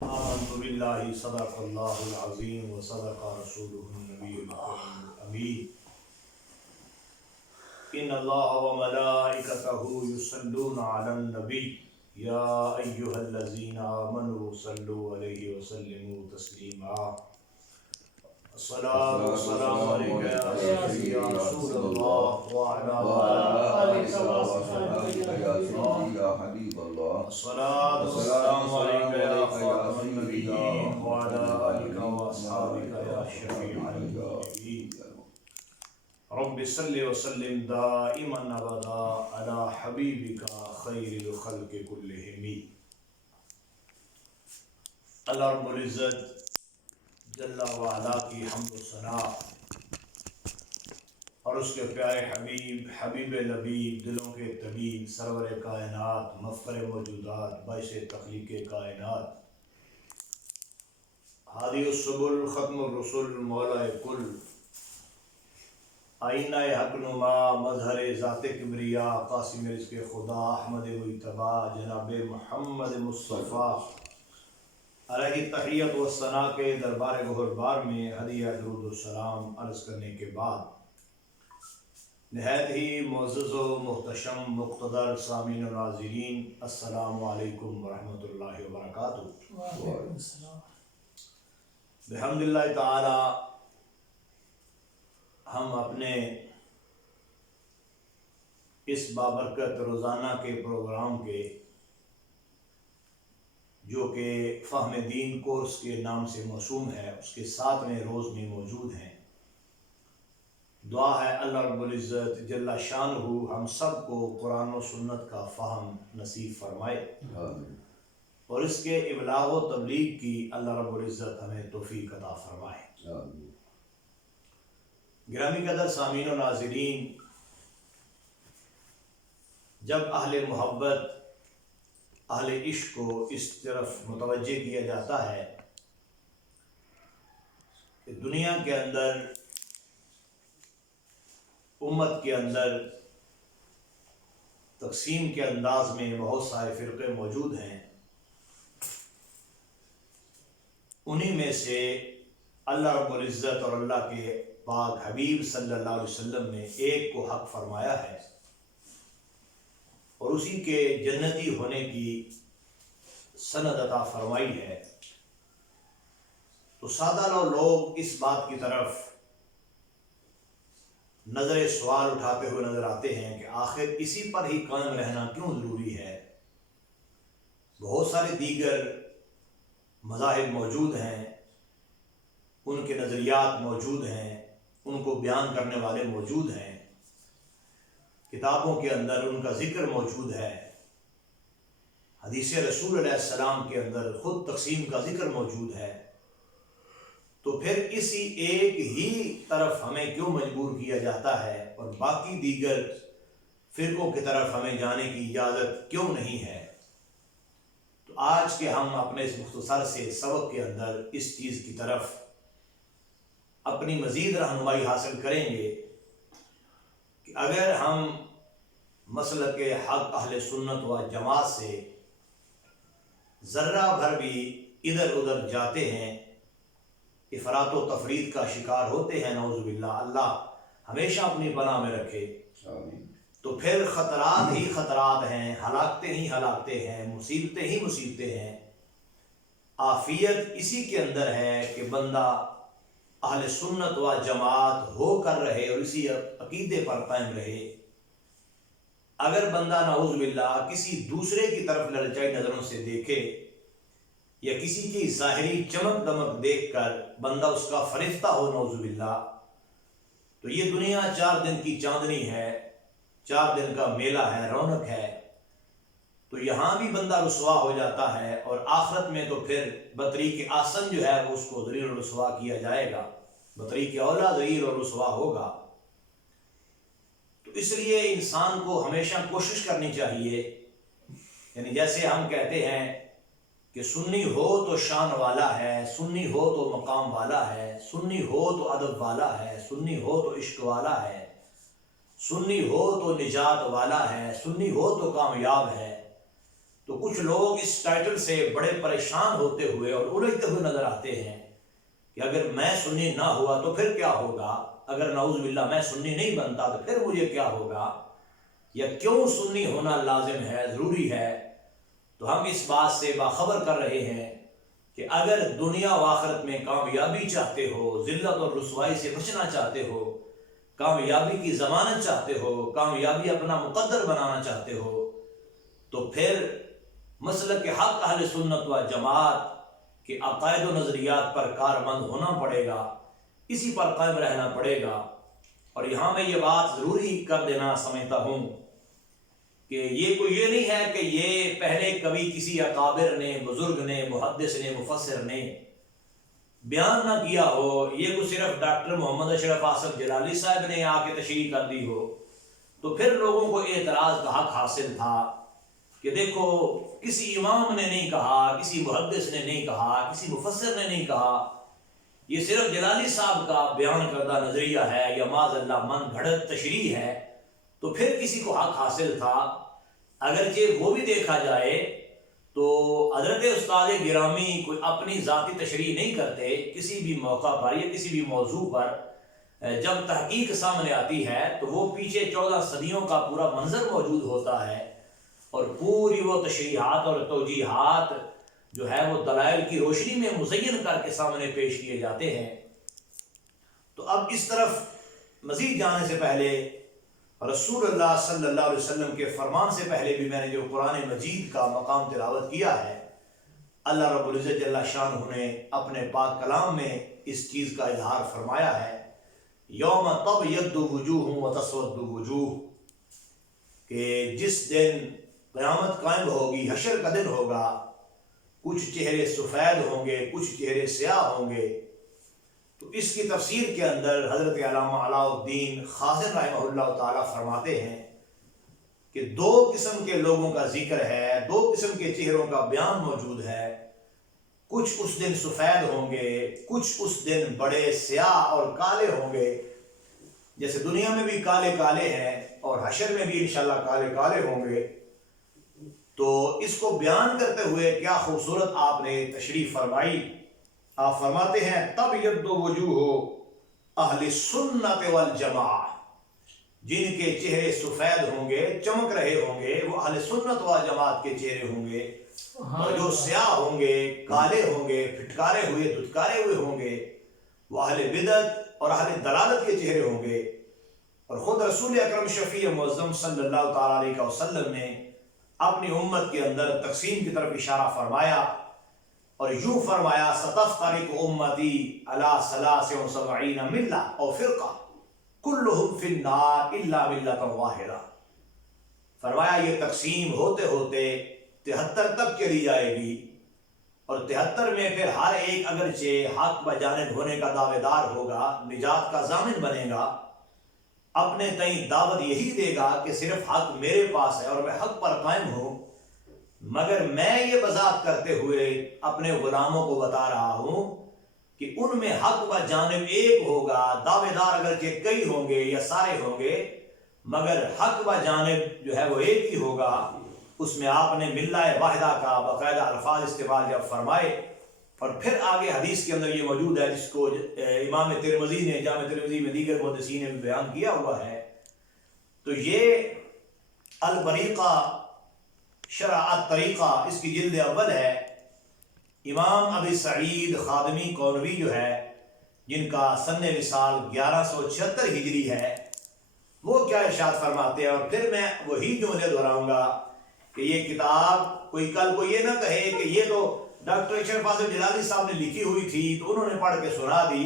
آمنت باللہ صدق اللہ العظیم و صدق رسولہ النبی الکریم الامین ان اللہ و ملائکتہ یصلون علی النبی یا ایہا الذین آمنوا صلوا علیہ وسلموا تسلیما الصلاۃ والسلام علیک یا رسول اللہ وعلی آلک وصحبہ یا حبیب اللہ الصلاۃ والسلام علیک یا خاتم النبیین وعلی آلک وصحبہ یا شفیع المذنبین رب صلی وسلم دائما ابدا علی حبیبک خیر الخلق کلہم۔ اللہ رب العزت جل وعلا کی حمد و ثنا اور اس کے پیارے حبیب لبیب، دلوں کے طبیب، سرور کائنات، مفخر موجودات، باعث تخلیق کائنات، ہادی السبل، ختم الرسل، مولا کل، آئینہ حق نما، مظہر ذات کبریا، قاسم رزق خدا، احمد مجتبی، جناب محمد مصطفیٰ علیہ تحیت و ثنا کے دربار گہربار میں ہدیہ درود و سلام عرض کرنے کے بعد، نہایت ہی معزز و محتشم مقتدر سامعین و ناظرین، السلام علیکم ورحمۃ اللہ وبرکاتہ۔ وعلیکم السلام۔ بحمد اللہ تعالی ہم اپنے اس بابرکت روزانہ کے پروگرام کے، جو کہ فہم دین کورس کے نام سے موسوم ہے، اس کے 7ویں روز میں موجود ہیں۔ دعا ہے اللہ رب العزت جل شانہ ہم سب کو قرآن و سنت کا فہم نصیب فرمائے اور اس کے ابلاغ و تبلیغ کی اللہ رب العزت ہمیں توفیق عطا فرمائے۔ گرامی قدر سامعین و ناظرین، جب اہل محبت، اہل عشق کو اس طرف متوجہ کیا جاتا ہے کہ دنیا کے اندر، امت کے اندر تقسیم کے انداز میں بہت سارے فرقے موجود ہیں، انہی میں سے اللہ رب العزت اور اللہ کے پاک حبیب صلی اللہ علیہ وسلم نے ایک کو حق فرمایا ہے اور اسی کے جنتی ہونے کی سند عطا فرمائی ہے۔ تو سادہ لوگ اس بات کی طرف نظر سوال اٹھاتے ہوئے نظر آتے ہیں کہ آخر اسی پر ہی قائم رہنا کیوں ضروری ہے؟ بہت سارے دیگر مذاہب موجود ہیں، ان کے نظریات موجود ہیں، ان کو بیان کرنے والے موجود ہیں، کتابوں کے اندر ان کا ذکر موجود ہے، حدیث رسول علیہ السلام کے اندر خود تقسیم کا ذکر موجود ہے، تو پھر اسی ایک ہی طرف ہمیں کیوں مجبور کیا جاتا ہے اور باقی دیگر فرقوں کی طرف ہمیں جانے کی اجازت کیوں نہیں ہے؟ تو آج کے ہم اپنے اس مختصر سے سبق کے اندر اس چیز کی طرف اپنی مزید رہنمائی حاصل کریں گے کہ اگر ہم مسلک حق اہل سنت و جماعت سے ذرہ بھر بھی ادھر ادھر جاتے ہیں، افراط و تفرید کا شکار ہوتے ہیں، نعوذ باللہ، اللہ ہمیشہ اپنی پناہ میں رکھے، تو پھر خطرات ہی خطرات ہیں، ہلاکتیں ہی ہلاکتیں ہیں، مصیبتیں ہی مصیبتیں ہیں۔ عافیت اسی کے اندر ہے کہ بندہ اہل سنت و جماعت ہو کر رہے اور اسی عقیدے پر قائم رہے۔ اگر بندہ نعوذ باللہ کسی دوسرے کی طرف للچائی نظروں سے دیکھے یا کسی کی ظاہری چمک دمک دیکھ کر بندہ اس کا فرشتہ ہو نعوذ باللہ، تو یہ دنیا 4 دن کی چاندنی ہے، 4 دن کا میلہ ہے، رونق ہے، تو یہاں بھی بندہ رسوا ہو جاتا ہے اور آخرت میں تو پھر بطریق آسن جو ہے وہ اس کو ذلیل و رسوا کیا جائے گا، بطریق اولا ذلیل و رسوا ہوگا۔ تو اس لیے انسان کو ہمیشہ کوشش کرنی چاہیے، یعنی جیسے ہم کہتے ہیں کہ سنی ہو تو شان والا ہے، سنی ہو تو مقام والا ہے، سنی ہو تو ادب والا ہے، سنی ہو تو عشق والا ہے، سنی ہو تو نجات والا ہے، سنی ہو تو کامیاب ہے۔ تو کچھ لوگ اس ٹائٹل سے بڑے پریشان ہوتے ہوئے اور الجھتے ہوئے نظر آتے ہیں کہ اگر میں سنی نہ ہوا تو پھر کیا ہوگا، اگر نعوذ باللہ میں سنی نہیں بنتا تو پھر مجھے کیا ہوگا، یا کیوں سنی ہونا لازم ہے، ضروری ہے۔ تو ہم اس بات سے باخبر کر رہے ہیں کہ اگر دنیا و آخرت میں کامیابی چاہتے ہو، ذلت اور رسوائی سے بچنا چاہتے ہو، کامیابی کی ضمانت چاہتے ہو، کامیابی اپنا مقدر بنانا چاہتے ہو، تو پھر مسلک حق اہل سنت و جماعت کے عقائد و نظریات پر کاربند ہونا پڑے گا، اسی پر قائم رہنا پڑے گا۔ اور یہاں میں یہ بات ضروری کر دینا سمجھتا ہوں کہ یہ نہیں ہے کہ یہ پہلے کبھی کسی اکابر نے، بزرگ نے، محدث نے، مفسر نے بیان نہ کیا ہو، یہ کوئی صرف ڈاکٹر محمد اشرف آصف جلالی صاحب نے آ کے تشریح کر دی ہو، تو پھر لوگوں کو اعتراض کا حق حاصل تھا کہ دیکھو کسی امام نے نہیں کہا، کسی محدث نے نہیں کہا، کسی مفسر نے نہیں کہا، یہ صرف جلالی صاحب کا بیان کردہ نظریہ ہے یا معاذ اللہ من گھڑت تشریح ہے، تو پھر کسی کو حق حاصل تھا۔ اگرچہ وہ بھی دیکھا جائے تو حضرت استاد گرامی کوئی اپنی ذاتی تشریح نہیں کرتے، کسی بھی موقع پر یا کسی بھی موضوع پر جب تحقیق سامنے آتی ہے تو وہ پیچھے 14 صدیوں کا پورا منظر موجود ہوتا ہے، اور پوری وہ تشریحات اور توجیحات جو ہے وہ دلائل کی روشنی میں مزین کر کے سامنے پیش کیے جاتے ہیں۔ تو اب اس طرف مزید جانے سے پہلے رسول اللہ صلی اللہ علیہ وسلم کے فرمان سے پہلے بھی میں نے جو قرآن مجید کا مقام تلاوت کیا ہے، اللہ رب العزت جل شانہ نے اپنے پاک کلام میں اس چیز کا اظہار فرمایا ہے، یوم تبیض وجوہ وتسود وجوہ، کہ جس دن قیامت قائم ہوگی، حشر کا دن ہوگا، کچھ چہرے سفید ہوں گے، کچھ چہرے سیاہ ہوں گے۔ تو اس کی تفسیر کے اندر حضرت علامہ علاء الدین خازن رحمہ اللہ تعالیٰ فرماتے ہیں کہ 2 قسم کے لوگوں کا ذکر ہے، 2 قسم کے چہروں کا بیان موجود ہے، کچھ اس دن سفید ہوں گے، کچھ اس دن بڑے سیاہ اور کالے ہوں گے، جیسے دنیا میں بھی کالے کالے ہیں اور حشر میں بھی انشاءاللہ کالے کالے ہوں گے۔ تو اس کو بیان کرتے ہوئے کیا خوبصورت آپ نے تشریح فرمائی، آپ فرماتے ہیں تبیض وجوہ اہل سنت والجماعہ، جن کے چہرے سفید ہوں گے، چمک رہے ہوں گے، وہ اہل سنت والجماعت کے چہرے ہوں گے، اور جو سیاہ ہوں گے، کالے ہوں گے، پھٹکارے ہوئے دھتکارے ہوئے ہوں گے، وہ اہل بدعت اور اہل دلالت کے چہرے ہوں گے۔ اور خود رسول اکرم شفیع معظم صلی اللہ تعالیٰ علیہ وسلم نے اپنی امت کے اندر تقسیم کی طرف اشارہ فرمایا اور یوں فرمایا ستفترق امتی علی 73 ملہ او فرقہ کلہم فی النار الا ملۃ واحدہ، فرمایا یہ تقسیم ہوتے ہوتے 73 تک چلی جائے گی، اور 73 میں پھر ہر ایک اگرچہ حق بجانب ہونے کا دعوے دار ہوگا، نجات کا ضامن بنے گا، اپنے تئیں دعوت یہی دے گا کہ صرف حق میرے پاس ہے اور میں حق پر قائم ہوں، مگر میں یہ وضاحت کرتے ہوئے اپنے غلاموں کو بتا رہا ہوں کہ ان میں حق و جانب ایک ہوگا، دعوے دار اگرچہ کئی ہوں گے یا سارے ہوں گے، مگر حق و جانب جو ہے وہ ایک ہی ہوگا۔ اس میں آپ نے ملہ واحدہ کا باقاعدہ الفاظ استعمال جب فرمائے، اور پھر آگے حدیث کے اندر یہ موجود ہے جس کو امام ترمذی نے جامع ترمذی میں دیگر محدثین نے بھی بیان کیا ہوا ہے۔ تو یہ البریقہ شرح الطریقہ، اس کی جلد اول ہے، امام ابی سعید خادمی کونوی جو ہے، جن کا سن وصال 1176 ہجری ہے، وہ کیا ارشاد فرماتے ہیں، اور پھر میں وہی جملے دہراؤں گا کہ یہ کتاب کوئی کل کو یہ نہ کہے کہ یہ تو ڈاکٹر اشرف آصف جلالی صاحب نے لکھی ہوئی تھی تو انہوں نے پڑھ کے سنا دی۔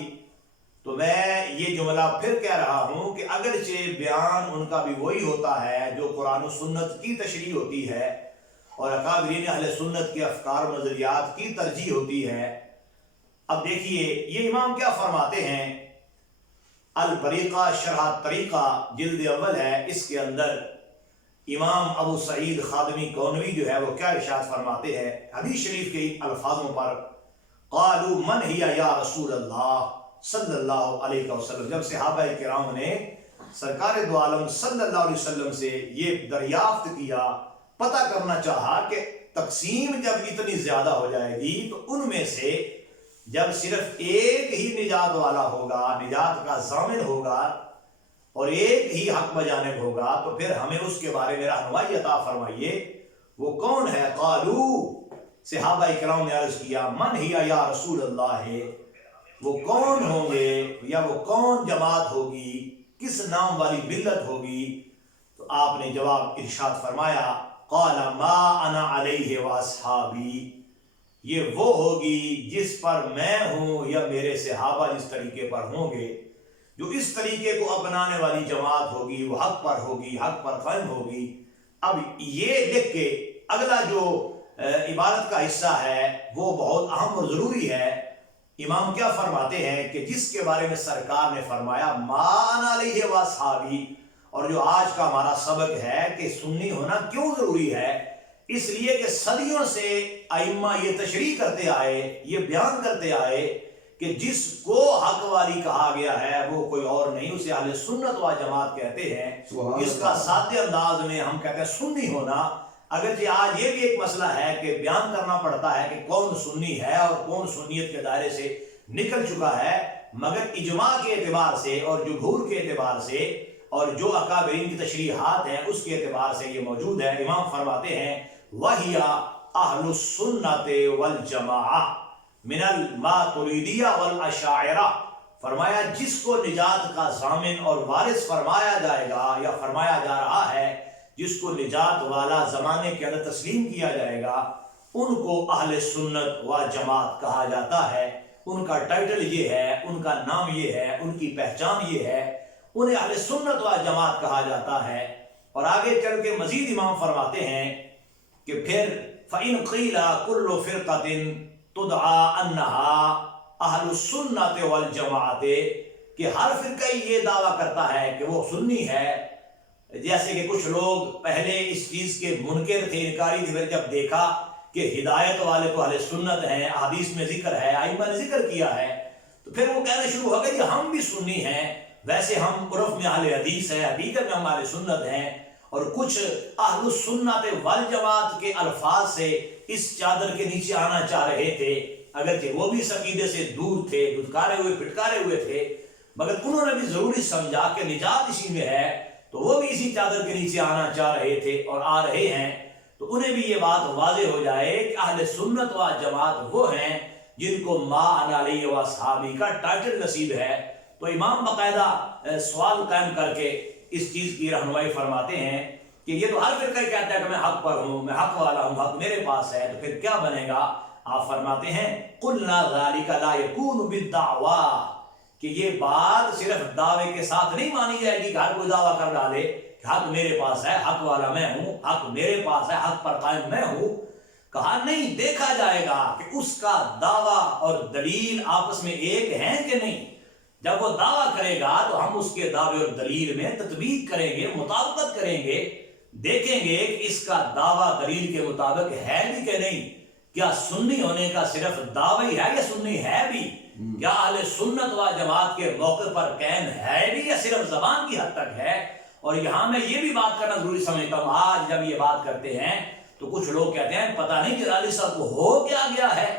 تو میں یہ جملہ پھر کہہ رہا ہوں کہ اگرچہ بیان ان کا بھی وہی ہوتا ہے جو قرآن و سنت کی تشریح ہوتی ہے اور اکابرین اہل سنت کے افکار و نظریات کی ترجیح ہوتی ہے۔ اب دیکھیے یہ امام کیا فرماتے ہیں، البریقہ شرح طریقہ جلد اول ہے، اس کے اندر امام ابو سعید خادمی کونوی جو ہے وہ کیا ارشاد فرماتے ہیں حدیث شریف کے الفاظوں پر، قالوا من ہی یا رسول اللہ صلی اللہ علیہ وسلم، جب صحابہ کرام نے سرکار دو عالم صلی اللہ علیہ وسلم سے یہ دریافت کیا، پتہ کرنا چاہا کہ تقسیم جب اتنی زیادہ ہو جائے گی تو ان میں سے جب صرف ایک ہی نجات والا ہوگا، نجات کا ضامن ہوگا اور ایک ہی حق بجانب ہوگا، تو پھر ہمیں اس کے بارے میں رہنمائی عطا فرمائیے، وہ کون ہے؟ قالو، صحابہ کرام نے عرض کیا، من ہی یا رسول اللہ ہے، وہ کون ہوں گے یا وہ کون جماعت ہوگی، کس نام والی ملت ہوگی؟ تو آپ نے جواب ارشاد فرمایا، قال ما انا علیہ واصحابی، یہ وہ ہوگی جس پر میں ہوں یا میرے صحابہ جس طریقے پر ہوں گے، جو اس طریقے کو اپنانے والی جماعت ہوگی وہ حق پر ہوگی، حق پر قائم ہوگی۔ اب یہ لکھ کے اگلا جو عبارت کا حصہ ہے وہ بہت اہم اور ضروری ہے۔ امام کیا فرماتے ہیں کہ جس کے بارے میں سرکار نے فرمایا ما انا علیہ واصحابی، اور جو آج کا ہمارا سبق ہے کہ سنی ہونا کیوں ضروری ہے، اس لیے کہ صدیوں سے ائمہ یہ تشریح کرتے آئے، یہ بیان کرتے آئے کہ جس کو حق والی کہا گیا ہے وہ کوئی اور نہیں، اسے اہل سنت و جماعت کہتے ہیں۔ اس کا سادے انداز میں ہم کہتے ہیں سنی ہونا۔ اگرچہ آج یہ بھی ایک مسئلہ ہے کہ بیان کرنا پڑتا ہے کہ کون سنی ہے اور کون سنیت کے دائرے سے نکل چکا ہے، مگر اجماع کے اعتبار سے اور جمہور کے اعتبار سے اور جو اکابرین کی تشریحات ہیں اس کے اعتبار سے یہ موجود ہے۔ امام فرماتے ہیں وَهِيَ أَهْلُ السُّنَّةِ وَالْجَمَاعَةِ مِنَ الْمَاتُرِیدیہ وَالْأَشَاعِرَہ، فرمایا جس کو نجات کا ضامن اور وارث فرمایا جائے گا یا فرمایا جا رہا ہے، جس کو نجات والا زمانے کے اندر تسلیم کیا جائے گا، ان کو اہل سنت و جماعت کہا جاتا ہے۔ ان کا ٹائٹل یہ ہے، ان کا نام یہ ہے، ان کی پہچان یہ ہے، انہیں اہل سنت و جماعت کہا جاتا ہے۔ اور آگے چل کے مزید امام فرماتے ہیں کہ پھر فَإِنْ قِيلَ كُلُّ فِرْقَةٍ تُدْعَىٰ أَنَّهَا أَهْلُ السُّنَّةِ وَالْجَمَاعَةِ، کہ ہر فرقہ یہ دعویٰ کرتا ہے کہ وہ سنی ہے۔ جیسے کہ کچھ لوگ پہلے اس چیز کے منکر تھے، انکاری تھے، پھر جب دیکھا کہ ہدایت والے تو اہل سنت ہیں، احادیث میں ذکر ہے، ائمہ نے ذکر کیا ہے، تو پھر وہ کہنا شروع ہو گئے کہ ہم بھی سنی ہیں، ویسے ہم عرف میں اہل حدیث ہیں، حقیقت میں ہم اہل سنت ہیں۔ اور کچھ اہل السنت والجماعت کے الفاظ سے اس چادر کے نیچے آنا چاہ رہے تھے، اگرچہ وہ بھی اس عقیدے سے دور تھے، دھتکارے ہوئے پھٹکارے ہوئے تھے، مگر انہوں نے بھی ضروری سمجھا کہ نجات اسی میں ہے، تو وہ بھی اسی چادر کے نیچے آنا چاہ رہے تھے اور آ رہے ہیں۔ تو انہیں بھی یہ بات واضح ہو جائے کہ اہل سنت و جماعت وہ ہیں جن کو ما انا علیہ واصحابی کا ٹائٹل نصیب ہے۔ تو امام باقاعدہ سوال قائم کر کے اس چیز کی رہنمائی فرماتے ہیں کہ یہ تو ہر فرقہ کہتا ہے کہ میں حق پر ہوں، میں حق والا ہوں، حق میرے پاس ہے، تو پھر کیا بنے گا؟ آپ فرماتے ہیں قُلْنَا ذَلِكَ لَا يَكُونُ بِالدَّعْوَىٰ، کہ یہ بات صرف دعوے کے ساتھ نہیں مانی جائے گی کہ ہر کوئی دعویٰ کر ڈالے کہ حق میرے پاس ہے، حق والا میں ہوں، حق میرے پاس ہے، حق پر قائم میں ہوں۔ کہا نہیں، دیکھا جائے گا کہ اس کا دعویٰ اور دلیل آپس میں ایک ہیں کہ نہیں۔ جب وہ دعویٰ کرے گا تو ہم اس کے دعوے اور دلیل میں تطبیق کریں گے، مطابقت کریں گے، دیکھیں گے کہ اس کا دعویٰ دلیل کے مطابق ہے بھی کہ نہیں، کیا سنی ہونے کا صرف دعوی ہے یا سنی ہے بھی، کیا اہل سنت و جماعت کے موقع پر قائم ہے بھی یا صرف زبان کی حد تک ہے۔ اور یہاں میں یہ بھی بات کرنا ضروری سمجھتا ہوں، آج جب یہ بات کرتے ہیں تو کچھ لوگ کہتے ہیں پتہ نہیں جلالی صاحب کو ہو کیا گیا ہے،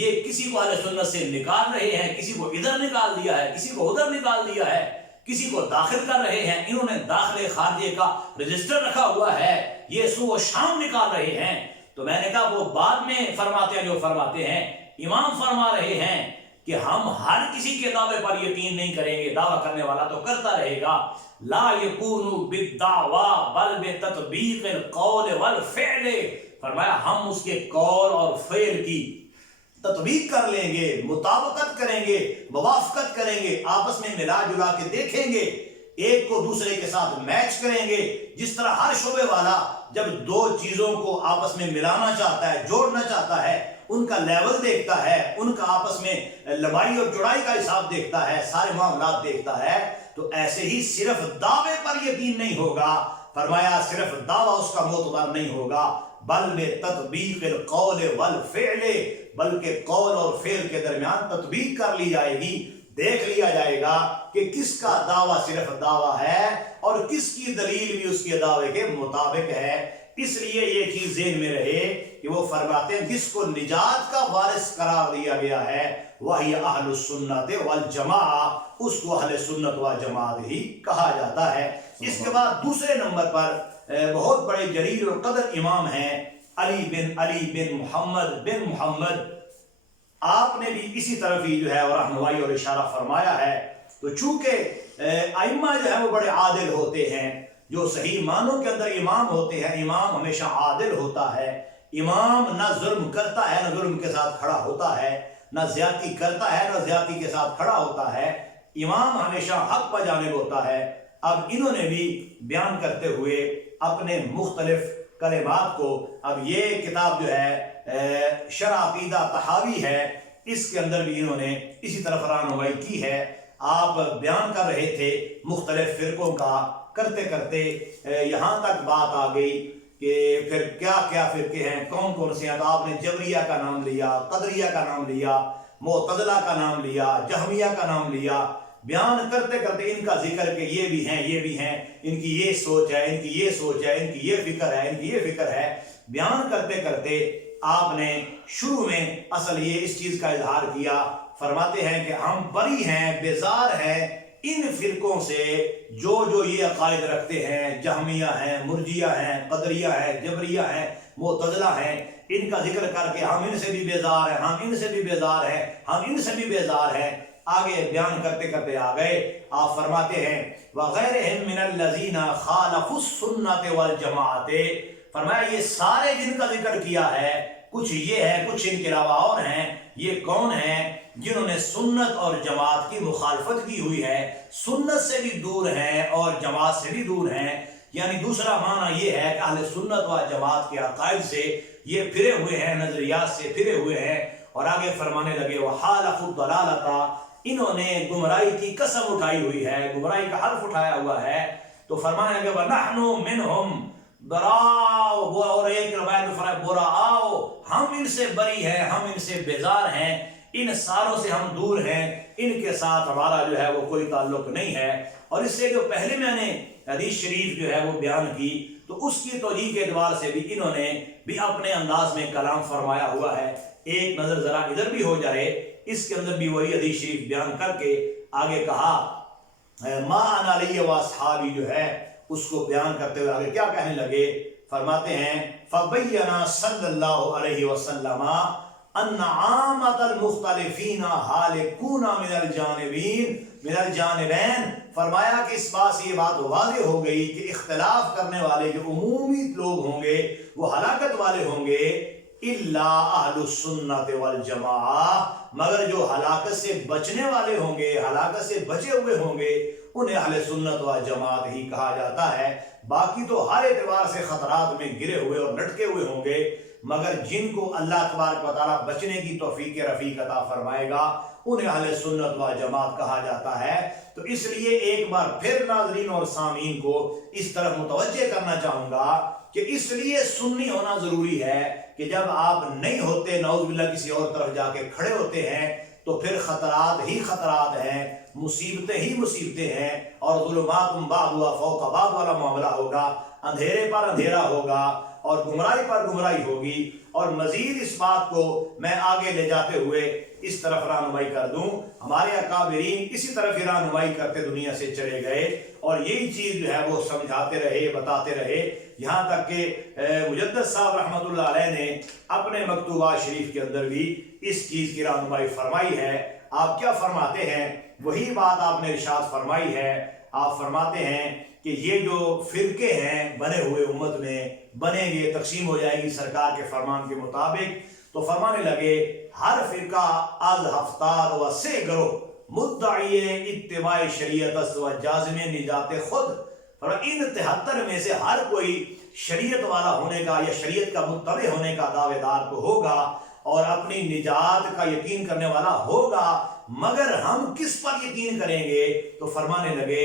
یہ کسی کو اہل سنت سے نکال رہے ہیں، کسی کو ادھر نکال دیا ہے، کسی کو ادھر نکال دیا ہے، کسی کو داخل کر رہے ہیں، انہوں نے داخلے خارجے کا رجسٹر رکھا ہوا ہے، یہ سو و شام نکال رہے ہیں۔ تو میں نے کہا وہ بعد میں فرماتے ہیں جو فرماتے ہیں، امام فرما رہے ہیں کہ ہم ہر کسی کے دعوے پر یقین نہیں کریں گے، دعویٰ کرنے والا تو کرتا رہے گا، لا یکون بالدعویٰ بل بتطبیق القول والفعل، فرمایا ہم اس کے قول اور فعل کی تطبیق کر لیں گے، مطابقت کریں گے، موافقت کریں گے، آپس میں ملا جلا کے دیکھیں گے، ایک کو دوسرے کے ساتھ میچ کریں گے۔ جس طرح ہر شعبے والا جب دو چیزوں کو آپس میں ملانا چاہتا ہے، جوڑنا چاہتا ہے، ان کا لیول دیکھتا ہے، ان کا آپس میں لمبائی اور چوڑائی کا حساب دیکھتا ہے، سارے معاملات دیکھتا ہے، تو ایسے ہی صرف دعوے پر یقین نہیں ہوگا، فرمایا صرف دعویٰ اس کا معتبر نہیں ہوگا، بل میں تطبیق القول والفعل، بلکہ قول اور فعل کے درمیان تطبیق کر لی جائے گی، دیکھ لیا جائے گا کہ کس کا دعویٰ صرف دعویٰ ہے اور کس کی دلیل بھی اس کے دعوے کے مطابق ہے۔ اس لیے یہ چیز ذہن میں رہے کہ وہ فرماتے ہیں جس کو نجات کا وارث قرار دیا گیا ہے وہی اہل السنت والجماعہ، اس کو اہل سنت و جماعت ہی کہا جاتا ہے۔ اس کے بعد دوسرے نمبر پر بہت بڑے جلیل القدر امام ہیں علی بن محمد، آپ نے بھی اسی طرف ہی جو ہے رہنمائی اور اشارہ فرمایا ہے۔ تو چونکہ ائمہ جو ہے وہ بڑے عادل ہوتے ہیں، جو صحیح معنوں کے اندر امام ہوتے ہیں، امام ہمیشہ عادل ہوتا ہے، امام نہ ظلم کرتا ہے نہ ظلم کے ساتھ کھڑا ہوتا ہے، نہ زیادتی کرتا ہے نہ زیادتی کے ساتھ کھڑا ہوتا ہے، امام ہمیشہ حق پر جانب ہوتا ہے۔ اب انہوں نے بھی بیان کرتے ہوئے اپنے مختلف کلمات کو، اب یہ کتاب جو ہے شرح عقیدہ طحاوی ہے، اس کے اندر بھی انہوں نے اسی طرف رہنمائی کی ہے۔ آپ بیان کر رہے تھے مختلف فرقوں کا، کرتے کرتے یہاں تک بات آ گئی کہ پھر کیا کیا فرقے ہیں، کون کون سے ہیں۔ تو آپ نے جبریہ کا نام لیا، قدریہ کا نام لیا، معتزلہ کا نام لیا، جہمیہ کا نام لیا، بیان کرتے کرتے ان کا ذکر کہ یہ بھی ہیں، ان کی یہ سوچ ہے، ان کی یہ سوچ ہے، ان کی یہ فکر ہے، ان کی یہ فکر ہے، بیان کرتے کرتے آپ نے شروع میں اصل یہ اس چیز کا اظہار کیا، فرماتے ہیں کہ ہم بری ہیں، بیزار ہیں ان فرقوں سے جو یہ عقائد رکھتے ہیں، جہمیہ ہیں، مرجیہ ہیں، قدریہ ہیں، جبریہ ہیں، معتزلہ ہیں، ان کا ذکر کر کے ہم ان سے بھی بیزار ہیں، ہم ان سے بھی بیزار ہیں، ہم ان سے بھی بیزار ہیں۔ آگے بیان کرتے کرتے آ گئے، آپ فرماتے ہیں وَغَيْرِهِمْ مِنَ الَّذِينَ خَالَفُوا السُّنَّةَ وَالْجَمَاعَةِ، فرمایا یہ سارے جن کا ذکر کیا ہے، کچھ یہ ہے، کچھ ان کے علاوہ اور ہیں، یہ کون ہیں؟ جنہوں نے سنت اور جماعت کی مخالفت کی ہوئی ہے، سنت سے بھی دور ہیں اور جماعت سے بھی دور ہیں۔ یعنی دوسرا معنی یہ ہے کہ اہل سنت و جماعت کے عقائد سے یہ پھرے ہوئے ہیں، نظریات سے پھرے ہوئے ہیں۔ اور آگے فرمانے لگے وَحَالَفُوا الضَّلَالَةَ، انہوں نے گمراہی کی قسم اٹھائی ہوئی ہے، گمراہی کا حلف اٹھایا ہوا ہے۔ تو فرمانے لگے وَنَحْنُ مِنْهُمْ بَرَاءُ، اور ایک روایت میں فرمایا بُرَاءُ، ہم ان سے بری ہیں، ہم ان سے بیزار ہیں، ان ساروں سے ہم دور ہیں، ان کے ساتھ ہمارا جو ہے وہ کوئی تعلق نہیں ہے۔ اور اس سے جو پہلے میں نے حدیث شریف جو ہے وہ بیان کی، تو اس کی توجیہ کے اعتبار سے بھی انہوں نے بھی اپنے انداز میں کلام فرمایا ہوا ہے۔ ایک نظر ذرا ادھر بھی ہو جائے، اس کے اندر بھی وہی حدیث شریف بیان کر کے آگے کہا ما انا علی و اصحابی جو ہے اس کو بیان کرتے ہوئے آگے کیا کہنے لگے، فرماتے ہیں فبینا صلی اللہ علیہ وسلم ان عامۃ المختلفین ہالکون من الجانبین، فرمایا کہ اس بات سے یہ بات واضح ہو گئی کہ اختلاف کرنے والے جو عمومی لوگ ہوں گے وہ ہلاکت والے ہوں گے، الا اہل السنت والجماعہ، مگر جو ہلاکت سے بچنے والے ہوں گے، ہلاکت سے بچے ہوئے ہوں گے، انہیں اہل سنت و جماعت ہی کہا جاتا ہے۔ باقی تو ہر اعتبار سے خطرات میں گرے ہوئے اور لٹکے ہوئے ہوں گے، مگر جن کو اللہ تبارک و تعالیٰ بچنے کی توفیق رفیق عطا فرمائے گا انہیں اہل سنت و جماعت کہا جاتا ہے۔ تو اس لیے ایک بار پھر ناظرین اور سامعین کو اس طرف متوجہ کرنا چاہوں گا کہ اس لیے سنی ہونا ضروری ہے کہ جب آپ نہیں ہوتے، نعوذ باللہ کسی اور طرف جا کے کھڑے ہوتے ہیں، تو پھر خطرات ہی خطرات ہیں، مصیبتیں ہی مصیبتیں ہیں، اور ظلمات بعضها فوق بعض والا معاملہ ہوگا، اندھیرے پر اندھیرا ہوگا اور گمراہی پر گمراہی ہوگی۔ اور مزید اس بات کو میں آگے لے جاتے ہوئے اس طرف رہنمائی کر دوں، ہمارے اکابرین اسی طرف ہی رہنمائی کرتے دنیا سے چلے گئے اور یہی چیز جو ہے وہ سمجھاتے رہے، بتاتے رہے، یہاں تک کہ مجدد صاحب رحمۃ اللہ علیہ نے اپنے مکتوبات شریف کے اندر بھی اس چیز کی رہنمائی فرمائی ہے۔ آپ کیا فرماتے ہیں؟ وہی بات آپ نے ارشاد فرمائی ہے۔ آپ فرماتے ہیں کہ یہ جو فرقے ہیں بنے ہوئے امت میں بنیں گے، تقسیم ہو جائے گی سرکار کے فرمان کے مطابق، تو فرمانے لگے ہر فرقہ از ہفتاد و سے گروہ مدعی اتباع شریعت و جازم نجات خود، اور ان 73 میں سے ہر کوئی شریعت والا ہونے کا یا شریعت کا متبع ہونے کا دعوے دار تو ہوگا اور اپنی نجات کا یقین کرنے والا ہوگا، مگر ہم کس پر یقین کریں گے؟ تو فرمانے لگے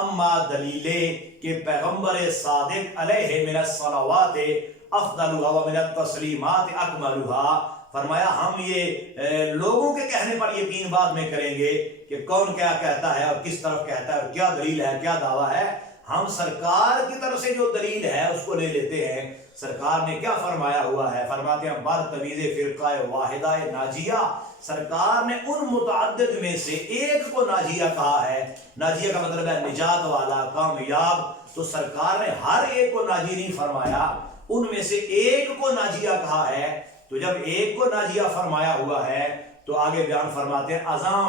اما دلیلے کہ پیغمبر صادق علیہ من الصلوات افضلها ومن التسلیمات اکملها، فرمایا ہم یہ لوگوں کے کہنے پر یقین بعد میں کریں گے کہ کون کیا کہتا ہے اور کس طرف کہتا ہے اور کیا دلیل ہے، کیا دعویٰ ہے، ہم سرکار کی طرف سے جو دلیل ہے اس کو لے لیتے ہیں۔ سرکار نے کیا فرمایا ہوا ہے؟ فرماتے ہیں برتمیز فرقہ واحدہ ناجیہ، سرکار نے ان متعدد میں سے ایک کو ناجیہ کہا ہے۔ ناجیہ کا مطلب ہے نجات والا، کامیاب۔ تو سرکار نے ہر ایک کو ناجی نہیں فرمایا، ان میں سے ایک کو ناجیہ کہا ہے۔ تو جب ایک کو ناجیہ فرمایا ہوا ہے تو آگے بیان فرماتے ہیں ازاں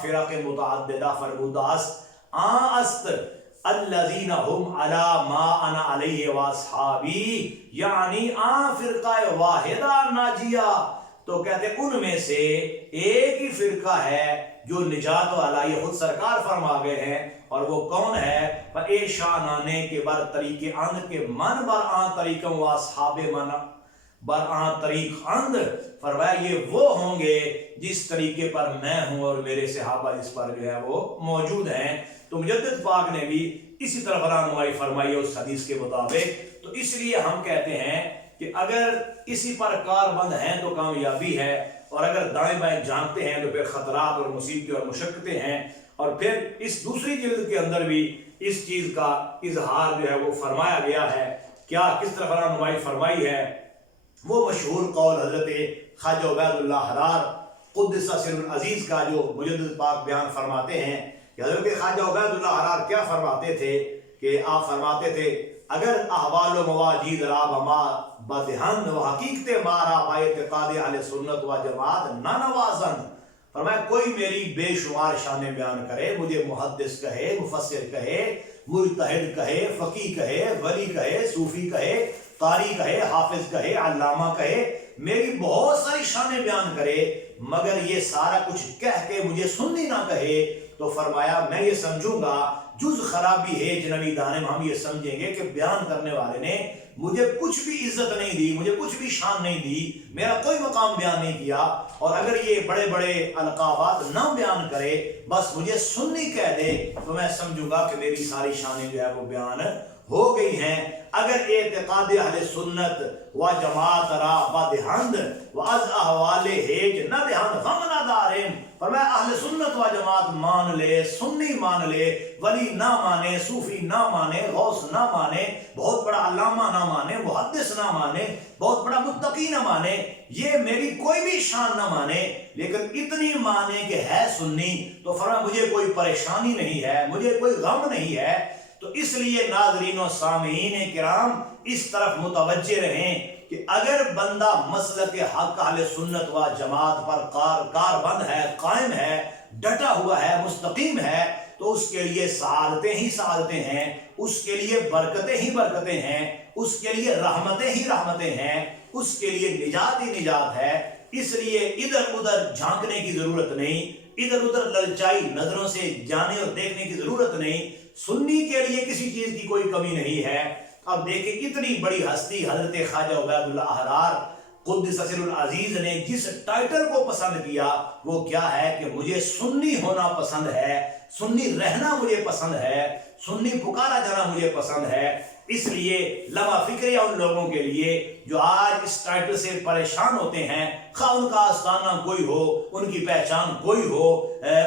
فرق متعددہ فرموداست است الذین هم علی ما انا علیہ واصحابی، یعنی فرقہ واحدہ ناجیہ۔ تو کہتے ہیں ان میں سے ایک ہی فرقہ ہے جو نجات والا، یہ خود سرکار فرما گئے ہیں، اور وہ کون ہے؟ فَإِشَانَانِ کے بر طریق اند کے من بر آن طریقوں واصحاب من بر آن طریق اند، فرمایا یہ وہ ہوں گے جس طریقے پر میں ہوں اور میرے صحابہ اس پر جو ہے وہ موجود ہیں۔ تو مجدد پاک نے بھی اسی طرح رہنمائی فرمائی ہے اس حدیث کے مطابق۔ تو اس لیے ہم کہتے ہیں کہ اگر اسی پر کار بند ہیں تو کامیابی ہے، اور اگر دائیں بائیں جانتے ہیں تو پھر خطرات اور مصیبتیں اور مشقتیں ہیں۔ اور پھر اس دوسری جلد کے اندر بھی اس چیز کا اظہار جو ہے وہ فرمایا گیا ہے۔ کیا کس طرح رہنمائی فرمائی ہے؟ وہ مشہور قول حضرت خواجہ عبید اللہ حرار قدس سر العزیز کا جو مجدد پاک بیان فرماتے ہیں کہ حضرت خواجہ عبید اللہ حرار کیا فرماتے تھے کہ آپ فرماتے تھے اگر احوال و مواجید راب ما بدہن و حقیقت مارا با اعتقاد اہل سنت و جماعت نہ نوازن، فرمایا کوئی میری بے شمار شانیں بیان کرے، مجھے محدث کہے، مفسر کہے، مجتہد کہے، فقیہ کہے، ولی کہے، صوفی کہے، قاری کہے، حافظ کہے، علامہ کہے، میری بہت ساری شانیں بیان کرے، مگر یہ سارا کچھ کہہ کے مجھے سننی نہ کہے، تو فرمایا میں یہ سمجھوں گا جز خرابی ہے جنبی دانم، ہم یہ سمجھیں گے کہ بیان کرنے والے نے مجھے کچھ بھی عزت نہیں دی، مجھے کچھ بھی شان نہیں دی، میرا کوئی مقام بیان نہیں کیا، اور اگر یہ بڑے بڑے القابات نہ بیان کرے، بس مجھے سننی کہہ دے، تو میں سمجھوں گا کہ میری ساری شانیں جو ہے وہ بیان ہو گئی ہیں۔ اگر اعتقاد اہل سنت و جماعت را بدہند و از احوال ہیج نہ دہند غم نہ دارم، فرمایا اہل سنت و جماعت مان لے، سنی مان لے، ولی نہ مانے، صوفی نہ مانے، غوث نہ مانے، بہت بڑا علامہ نہ مانے، محدث نہ مانے، بہت بڑا متقی نہ مانے، یہ میری کوئی بھی شان نہ مانے، لیکن اتنی مانے کہ ہے سنی، تو فرمایا مجھے کوئی پریشانی نہیں ہے، مجھے کوئی غم نہیں ہے۔ تو اس لیے ناظرین و سامعین کرام اس طرف متوجہ رہیں کہ اگر بندہ مسلک حق اہل سنت و جماعت پر کاربند ہے، قائم ہے، ڈٹا ہوا ہے، مستقیم ہے، تو اس کے لیے سعادتیں ہی سعادتیں ہیں، اس کے لیے برکتیں ہی برکتیں ہیں، اس کے لیے رحمتیں ہی رحمتیں ہیں، اس کے لیے نجات ہی نجات ہے۔ اس لیے ادھر ادھر جھانکنے کی ضرورت نہیں، ادھر ادھر للچائی نظروں سے جانے اور دیکھنے کی ضرورت نہیں، سنی کے لیے کسی چیز کی کوئی کمی نہیں ہے۔ اب دیکھیں اتنی بڑی ہستی حضرت خواجہ عبید اللہ حرار قدس سر العزیز نے جس ٹائٹل کو پسند کیا وہ کیا ہے کہ مجھے سنی ہونا پسند ہے، سنی رہنا مجھے پسند ہے، سنی پکارا جانا مجھے پسند ہے۔ اس لیے لمحہ فکر ان لوگوں کے لیے جو آج اس ٹائٹل سے پریشان ہوتے ہیں، خواہ ان کا آستانہ کوئی ہو، ان کی پہچان کوئی ہو،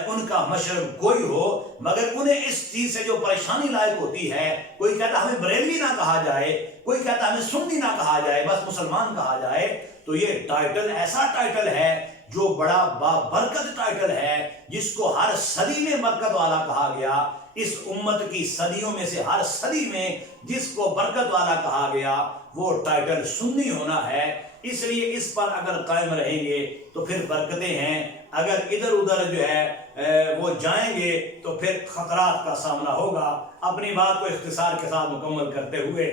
ان کا مشرب کوئی ہو، مگر انہیں اس چیز سے جو پریشانی لائق ہوتی ہے، کوئی کہتا ہمیں بریلوی نہ کہا جائے، کوئی کہتا ہمیں سنی نہ کہا جائے، بس مسلمان کہا جائے، تو یہ ٹائٹل ایسا ٹائٹل ہے جو بڑا بابرکت ٹائٹل ہے، جس کو ہر صدی میں برکت والا کہا گیا۔ اس امت کی صدیوں میں سے ہر صدی میں جس کو برکت والا کہا گیا وہ ٹائٹل سنی ہونا ہے۔ اس لیے اس پر اگر قائم رہیں گے تو پھر برکتیں ہیں، اگر ادھر ادھر جو ہے وہ جائیں گے تو پھر خطرات کا سامنا ہوگا۔ اپنی بات کو اختصار کے ساتھ مکمل کرتے ہوئے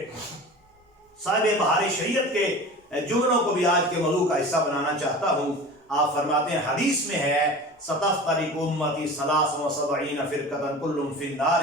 صاحب بہار شریعت کے جملوں کو بھی آج کے موضوع کا حصہ بنانا چاہتا ہوں۔ آپ فرماتے ہیں حدیث میں ہے ستفترق امتی 73 فرقۃ کلہم فی النار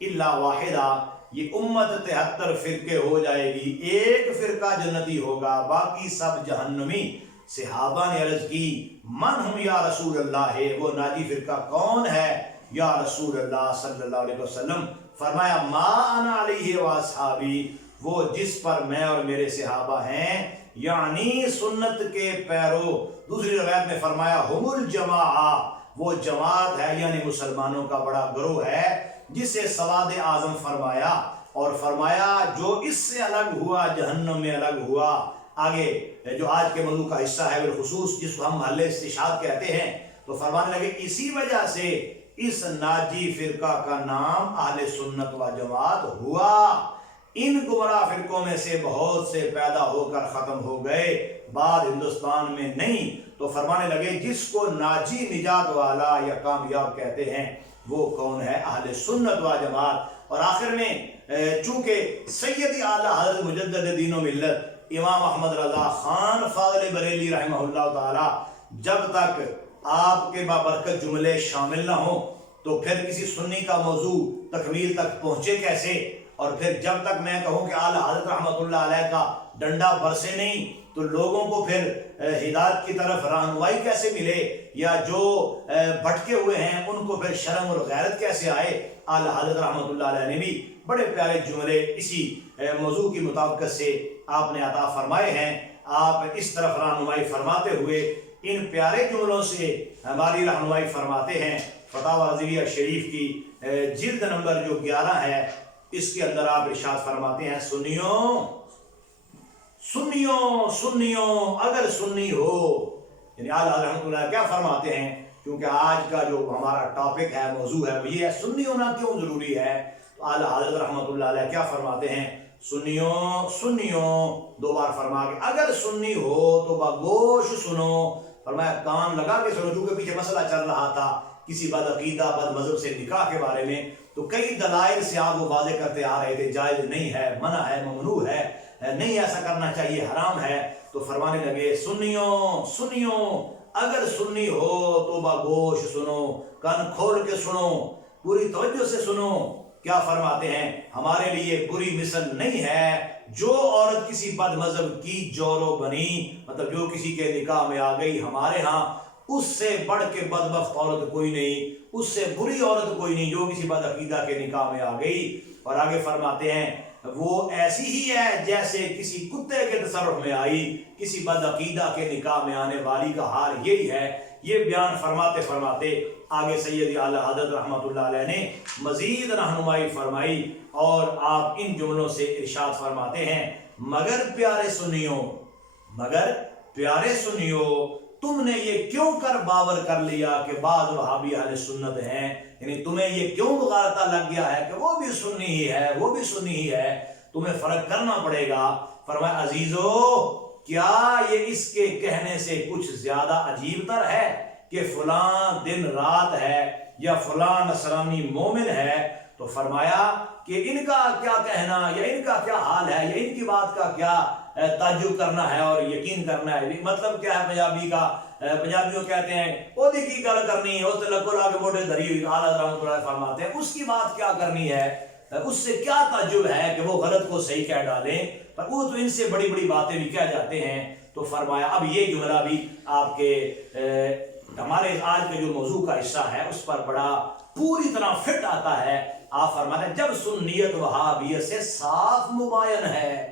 الا واحدہ، یہ امت 73 فرقے ہو جائے گی، ایک فرقہ جنتی ہوگا، باقی سب جہنمی۔ صحابہ نے عرض کی من ہم یا رسول اللہ، وہ ناجی فرقہ کون ہے یا رسول اللہ صلی اللہ علیہ وسلم؟ فرمایا ما انا علیہ واصحابی، وہ جس پر میں اور میرے صحابہ ہیں، یعنی سنت کے پیرو۔ دوسری روایت میں فرمایا ہم الجماعہ، وہ جماعت ہے یعنی مسلمانوں کا بڑا گروہ ہے، جسے سواد اعظم فرمایا اور فرمایا جو اس سے الگ ہوا جہنم میں الگ ہوا۔ آگے جو آج کے موضوع کا حصہ ہے بالخصوص جس کو ہم محل استشہاد کہتے ہیں، تو فرمانے لگے اسی وجہ سے اس ناجی فرقہ کا نام اہل سنت و جماعت ہوا۔ ان گمراہ فرقوں میں سے بہت سے پیدا ہو کر ختم ہو گئے، بعد ہندوستان میں نہیں۔ تو فرمانے لگے جس کو ناجی نجات والا یا کامیاب کہتے ہیں وہ کون ہے؟ اہل سنت و جماعت۔ اور آخر میں چونکہ سیدی اعلیٰ حضرت مجدد دین و ملت امام احمد رضا خان فاضل بریلوی رحمہ اللہ تعالی جب تک آپ کے بابرکت جملے شامل نہ ہوں تو پھر کسی سنی کا موضوع تکمیل تک پہنچے کیسے؟ اور پھر جب تک میں کہوں کہ اعلیٰ حضرت رحمۃ اللہ علیہ کا ڈنڈا برسے نہیں تو لوگوں کو پھر ہدایت کی طرف رہنمائی کیسے ملے، یا جو بھٹکے ہوئے ہیں ان کو پھر شرم اور غیرت کیسے آئے؟ اعلیٰ حضرت رحمۃ اللہ علیہ نے بھی بڑے پیارے جملے اسی موضوع کی مطابقت سے آپ نے عطا فرمائے ہیں۔ آپ اس طرف رہنمائی فرماتے ہوئے ان پیارے جملوں سے ہماری رہنمائی فرماتے ہیں۔ فتاوی رضویہ شریف کی جلد نمبر جو 11 ہے اس کے اندر آپ ارشاد فرماتے ہیں، سنیوں اگر سنی ہو، یعنی اعلیٰ رحمۃ اللہ کیا فرماتے ہیں؟ کیونکہ آج کا جو ہمارا ٹاپک ہے، موضوع ہے، وہ یہ ہے سنی ہونا کیوں ضروری ہے۔ تو اعلیٰ حضرت رحمۃ اللہ علیہ کیا فرماتے ہیں؟ سنیوں 2 بار فرما کے، اگر سنی ہو تو باگوش سنو، فرمایا کان لگا کے سنو۔ چونکہ پیچھے مسئلہ چل رہا تھا کسی بد عقیدہ بد مذہب سے نکاح کے بارے میں، تو کئی دلائل سے آپ وہ واضح کرتے آ رہے تھے، جائز نہیں ہے، منع ہے، ممنوع ہے، نہیں ایسا کرنا چاہیے، حرام ہے۔ تو فرمانے لگے سنیوں اگر سنی ہو تو باگوش سنو، کان کھول کے سنو، پوری توجہ سے سنو۔ کیا فرماتے ہیں؟ ہمارے لیے بری مثل نہیں ہے جو عورت کسی بد مذہب کی جورو بنی، مطلب جو کسی کے نکاح میں آ گئی، ہمارے ہاں اس سے بڑھ کے بدبخت عورت کوئی نہیں، اس سے بری عورت کوئی نہیں جو کسی بد عقیدہ کے نکاح میں آ گئی۔ اور آگے فرماتے ہیں وہ ایسی ہی ہے جیسے کسی کتے کے تصرف میں آئی، کسی بد عقیدہ کے نکاح میں آنے والی کا حال یہی ہے۔ یہ بیان فرماتے آگے سید اعلیٰ حضرت رحمۃ اللہ علیہ نے مزید رہنمائی فرمائی اور آپ ان جملوں سے ارشاد فرماتے ہیں، مگر پیارے سنیو تم نے یہ کیوں کر باور کر لیا کہ بعض وہابی اہل سنت ہیں، یعنی تمہیں یہ کیوں مغالطہ لگ گیا ہے کہ وہ بھی سنی ہی ہے، تمہیں فرق کرنا پڑے گا۔ فرمایا عزیزو کیا یہ اس کے کہنے سے کچھ زیادہ عجیب تر ہے کہ فلاں دن رات ہے یا فلاں نصرانی مومن ہے؟ تو فرمایا کہ ان کا کیا کہنا یا ان کا کیا حال ہے یا ان کی بات کا کیا تعجب کرنا ہے اور یقین کرنا ہے۔ مطلب کیا ہے پنجابی کا؟ پنجابیوں کہتے ہیں اودی کی گل کرنی ہے، اس لکو لا کے موٹے دھری ہوئی۔ اعلیٰ رحمۃ اللہ فرماتے ہیں اس کی بات کیا کرنی ہے، اس سے کیا تعجب ہے کہ وہ غلط کو صحیح کہہ ڈالیں، پر وہ تو ان سے بڑی بڑی باتیں بھی کہہ جاتے ہیں۔ تو فرمایا اب یہ جملہ بھی آپ کے ہمارے آج کے جو موضوع کا حصہ ہے اس پر بڑا پوری طرح فٹ آتا ہے۔ آپ فرماتے ہیں جب سنیت وہابیت سے صاف مباین ہے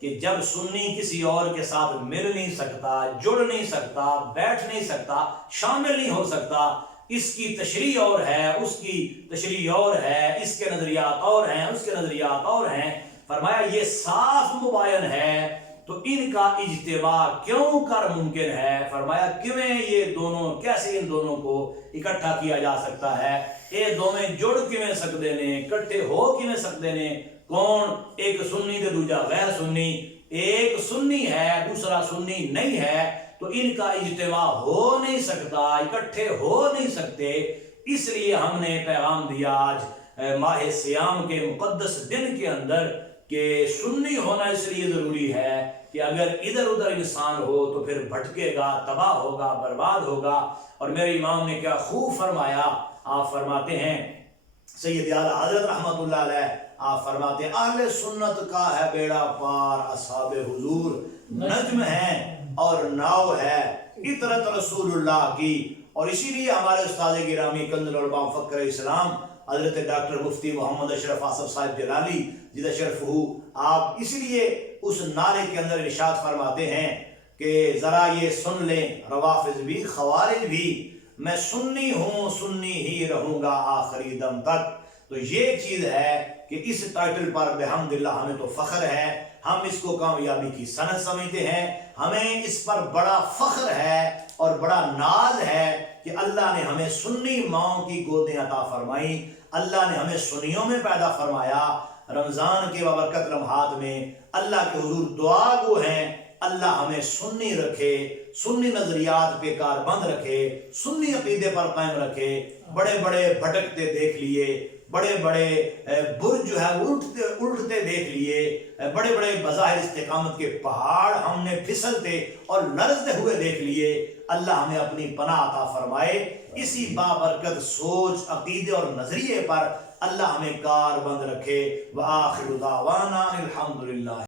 کہ جب سنی کسی اور کے ساتھ مل نہیں سکتا، جڑ نہیں سکتا، بیٹھ نہیں سکتا، شامل نہیں ہو سکتا، اس کی تشریح اور ہے، اس کی تشریح اور ہے، اس کے نظریات اور ہیں، اس کے نظریات اور ہیں۔ فرمایا یہ صاف مباین ہے تو ان کا اجتماع کیوں کر ممکن ہے؟ فرمایا کیویں یہ دونوں، کیسے ان دونوں کو اکٹھا کیا جا سکتا ہے؟ یہ دونوں جڑ کیویں سکتے نے، اکٹھے ہو کیویں سکتے نے؟ کون؟ ایک سنی تے دوجا غیر سنی، ایک سنی ہے دوسرا سنی نہیں ہے، تو ان کا اجتماع ہو نہیں سکتا، اکٹھے ہو نہیں سکتے۔ اس لیے ہم نے پیغام دیا آج ماہ سیام کے مقدس دن کے اندر کہ سنی ہونا اس لیے ضروری ہے کہ اگر ادھر ادھر انسان ہو تو پھر بھٹکے گا، تباہ ہوگا، برباد ہوگا۔ اور میرے امام نے کیا خوب فرمایا، آپ فرماتے ہیں سید اعلیٰ حضرت رحمۃ اللہ علیہ، آپ فرماتے ہیں اہل سنت کا ہے بیڑا پار، اصحاب حضور نجم ہیں اور ناؤ ہے اطرت رسول اللہ کی۔ اور اسی لیے ہمارے استاد گرامی کنز العلماء فخر اسلام حضرت ڈاکٹر مفتی محمد اشرف آصف صاحب جلالی جدہ شرف ہو، آپ اس لیے اس نعرے کے اندر ارشاد فرماتے ہیں کہ ذرا یہ سن لیں روافض بھی خوارج بھی، میں سنی ہوں، سنی ہی رہوں گا آخری دم تک۔ تو یہ چیز ہے کہ اس ٹائٹل پر بحمدللہ ہمیں تو فخر ہے، ہم اس کو کامیابی کی سند سمجھتے ہیں، ہمیں اس پر بڑا فخر ہے اور بڑا ناز ہے کہ اللہ نے ہمیں سنی ماؤں کی گودیں عطا فرمائیں، اللہ نے ہمیں سنیوں میں پیدا فرمایا۔ رمضان کے بابرکت لمحات میں اللہ کے حضور دعا گو ہیں، اللہ ہمیں سنی رکھے، سنی نظریات پہ کاربند رکھے، سنی عقیدے پر قائم رکھے۔ بڑے بڑے بھٹکتے دیکھ لیے، بڑے بڑے برج جو ہے الٹتے دیکھ لیے، بڑے بڑے بظاہر استقامت کے پہاڑ ہم نے پھسلتے اور لرزتے ہوئے دیکھ لیے۔ اللہ ہمیں اپنی پناہ عطا فرمائے، اسی بابرکت سوچ، عقیدے اور نظریے پر اللہ ہمیں کاربند رکھے۔ وآخر دعوانا الحمدللہ۔